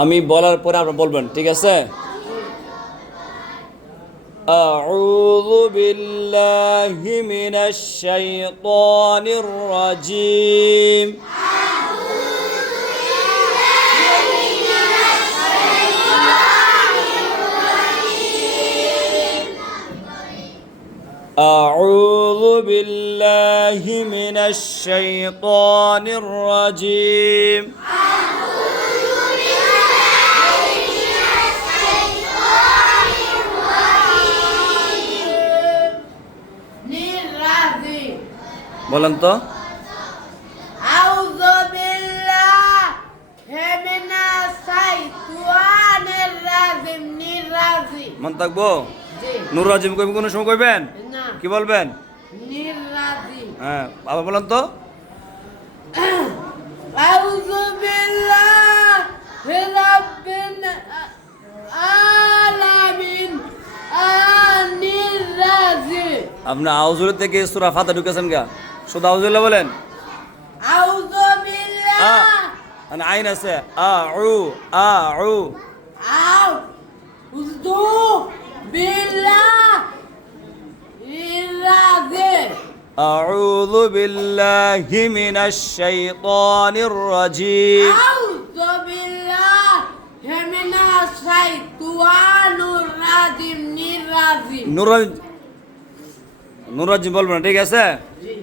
আমি বলার পরে আপনারা বলবেন, ঠিক আছে? আউযু বিল্লাহি মিনাশ শাইতানির রাজিম। أعوذ بالله من الشيطان الرجيم. বলেন তো। আউযু বিল্লাহি মিনাশ শাইতানির রাজিম। নিরাজি মন থাকবো? জি। নূর রাজিম কইবেন, কোন সময় কইবেন? না, কি বলবেন? নিরাজি। হ্যাঁ, আবার বলেন তো। আউযু বিল্লাহি রাব্বিল আলামিন। নিরাজি। আপনি আউযুল থেকে সূরা ফাতিহা ঢুকেছেন গা? শুধু আউযুল্লাহ বলেন। আউযু বিল্লাহ। আইন আছে। আউ আউ আউযু বিল্লাহি। আউযু বিল্লাহি মিনাশ শাইতানির রাজিম। আউযু বিল্লাহি মিনাশ শাইতানির রাজিম। নিরাজি। নূর রাজিম বলবেন, ঠিক আছে? জি।